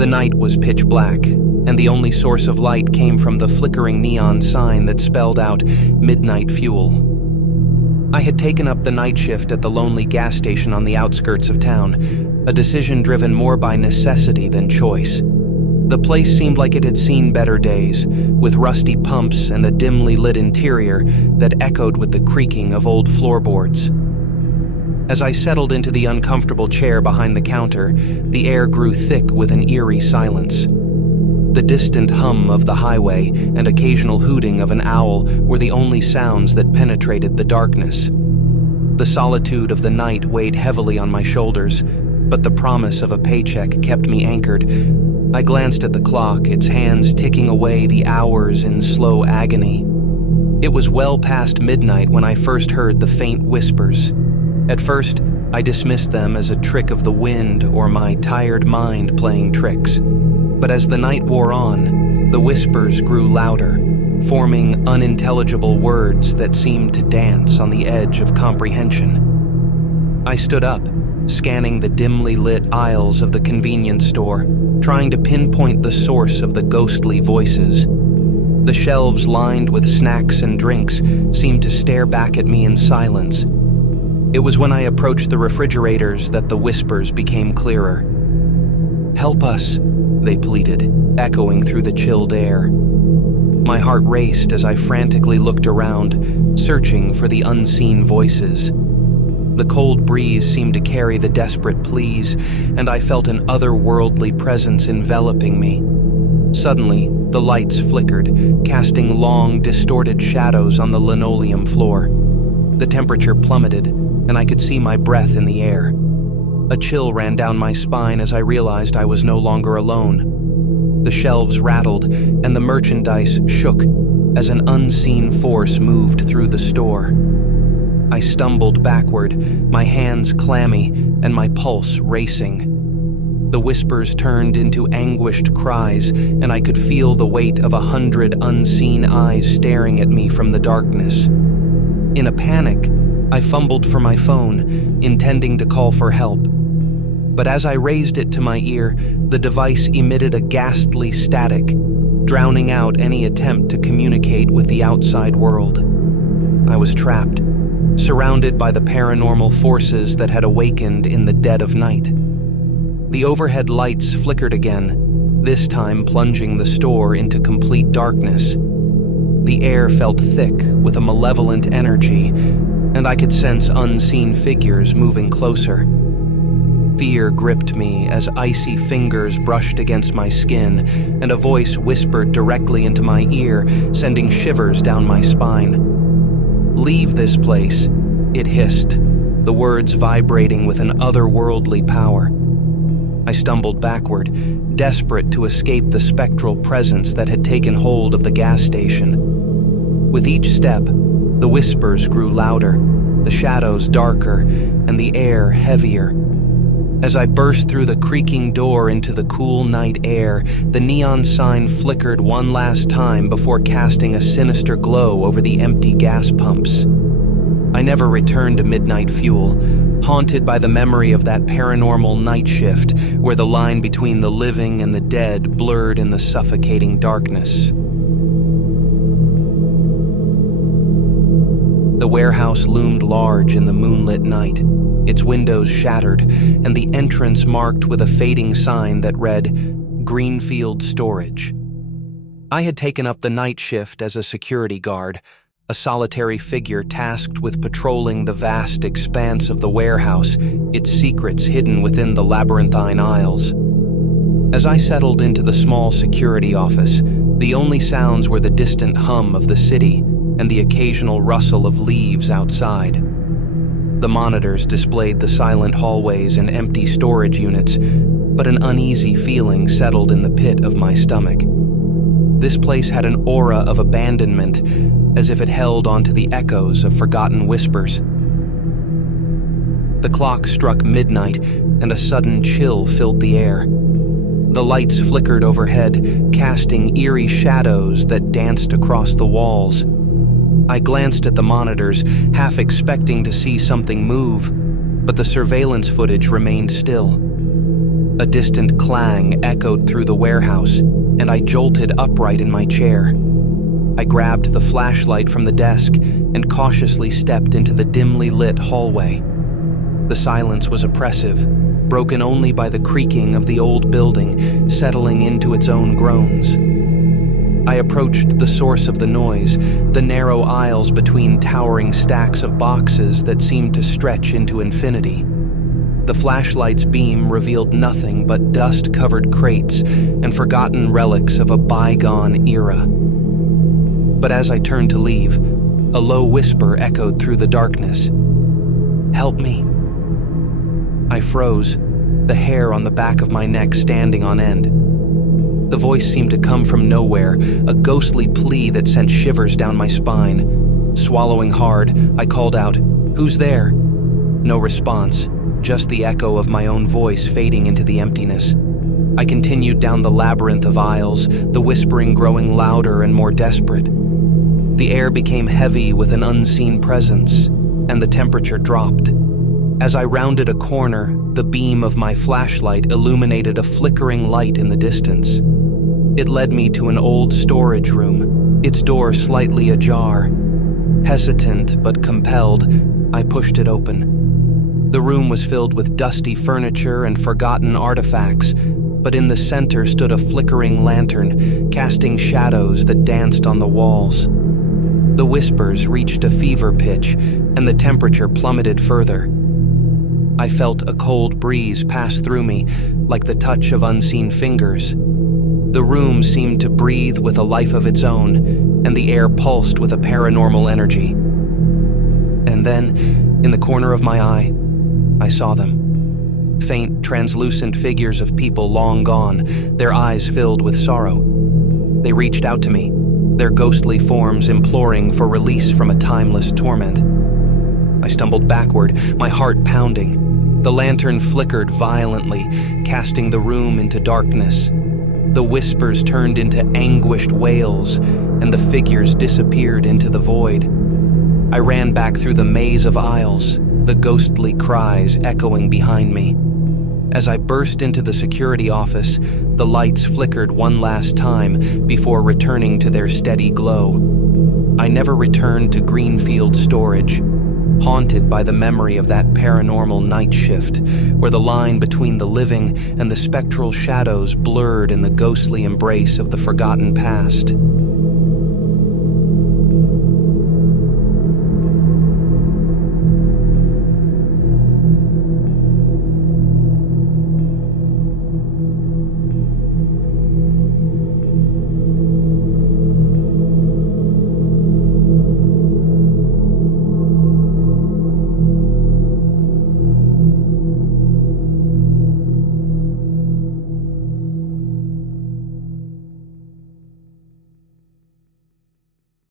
The night was pitch black, and the only source of light came from the flickering neon sign that spelled out midnight fuel. I had taken up the night shift at the lonely gas station on the outskirts of town, a decision driven more by necessity than choice. The place seemed like it had seen better days, with rusty pumps and a dimly lit interior that echoed with the creaking of old floorboards. As I settled into the uncomfortable chair behind the counter, the air grew thick with an eerie silence. The distant hum of the highway and occasional hooting of an owl were the only sounds that penetrated the darkness. The solitude of the night weighed heavily on my shoulders, but the promise of a paycheck kept me anchored. I glanced at the clock, its hands ticking away the hours in slow agony. It was well past midnight when I first heard the faint whispers. At first, I dismissed them as a trick of the wind or my tired mind playing tricks. But as the night wore on, the whispers grew louder, forming unintelligible words that seemed to dance on the edge of comprehension. I stood up, scanning the dimly lit aisles of the convenience store, trying to pinpoint the source of the ghostly voices. The shelves lined with snacks and drinks seemed to stare back at me in silence. It was when I approached the refrigerators that the whispers became clearer. "Help us," they pleaded, echoing through the chilled air. My heart raced as I frantically looked around, searching for the unseen voices. The cold breeze seemed to carry the desperate pleas, and I felt an otherworldly presence enveloping me. Suddenly, the lights flickered, casting long, distorted shadows on the linoleum floor. The temperature plummeted, and I could see my breath in the air. A chill ran down my spine as I realized I was no longer alone. The shelves rattled, and the merchandise shook as an unseen force moved through the store. I stumbled backward, my hands clammy and my pulse racing. The whispers turned into anguished cries, and I could feel the weight of 100 unseen eyes staring at me from the darkness. In a panic, I fumbled for my phone, intending to call for help. But as I raised it to my ear, the device emitted a ghastly static, drowning out any attempt to communicate with the outside world. I was trapped, surrounded by the paranormal forces that had awakened in the dead of night. The overhead lights flickered again, this time plunging the store into complete darkness. The air felt thick with a malevolent energy, and I could sense unseen figures moving closer. Fear gripped me as icy fingers brushed against my skin, and a voice whispered directly into my ear, sending shivers down my spine. "Leave this place," it hissed, the words vibrating with an otherworldly power. I stumbled backward, desperate to escape the spectral presence that had taken hold of the gas station. With each step, the whispers grew louder, the shadows darker, and the air heavier. As I burst through the creaking door into the cool night air, the neon sign flickered one last time before casting a sinister glow over the empty gas pumps. I never returned to midnight fuel, haunted by the memory of that paranormal night shift where the line between the living and the dead blurred in the suffocating darkness. The warehouse loomed large in the moonlit night, its windows shattered, and the entrance marked with a fading sign that read, "Greenfield Storage." I had taken up the night shift as a security guard, a solitary figure tasked with patrolling the vast expanse of the warehouse, its secrets hidden within the labyrinthine aisles. As I settled into the small security office, the only sounds were the distant hum of the city and the occasional rustle of leaves outside. The monitors displayed the silent hallways and empty storage units, but an uneasy feeling settled in the pit of my stomach. This place had an aura of abandonment, as if it held onto the echoes of forgotten whispers. The clock struck midnight, and a sudden chill filled the air. The lights flickered overhead, casting eerie shadows that danced across the walls. I glanced at the monitors, half expecting to see something move, but the surveillance footage remained still. A distant clang echoed through the warehouse, and I jolted upright in my chair. I grabbed the flashlight from the desk and cautiously stepped into the dimly lit hallway. The silence was oppressive, broken only by the creaking of the old building settling into its own groans. I approached the source of the noise, the narrow aisles between towering stacks of boxes that seemed to stretch into infinity. The flashlight's beam revealed nothing but dust-covered crates and forgotten relics of a bygone era. But as I turned to leave, a low whisper echoed through the darkness. "Help me." I froze, the hair on the back of my neck standing on end. The voice seemed to come from nowhere, a ghostly plea that sent shivers down my spine. Swallowing hard, I called out, "Who's there?" No response, just the echo of my own voice fading into the emptiness. I continued down the labyrinth of aisles, the whispering growing louder and more desperate. The air became heavy with an unseen presence, and the temperature dropped. As I rounded a corner, the beam of my flashlight illuminated a flickering light in the distance. It led me to an old storage room, its door slightly ajar. Hesitant but compelled, I pushed it open. The room was filled with dusty furniture and forgotten artifacts, but in the center stood a flickering lantern, casting shadows that danced on the walls. The whispers reached a fever pitch, and the temperature plummeted further. I felt a cold breeze pass through me, like the touch of unseen fingers. The room seemed to breathe with a life of its own, and the air pulsed with a paranormal energy. And then, in the corner of my eye, I saw them. Faint, translucent figures of people long gone, their eyes filled with sorrow. They reached out to me, their ghostly forms imploring for release from a timeless torment. I stumbled backward, my heart pounding. The lantern flickered violently, casting the room into darkness. The whispers turned into anguished wails, and the figures disappeared into the void. I ran back through the maze of aisles, the ghostly cries echoing behind me. As I burst into the security office, the lights flickered one last time before returning to their steady glow. I never returned to Greenfield Storage, haunted by the memory of that paranormal night shift, where the line between the living and the spectral shadows blurred in the ghostly embrace of the forgotten past.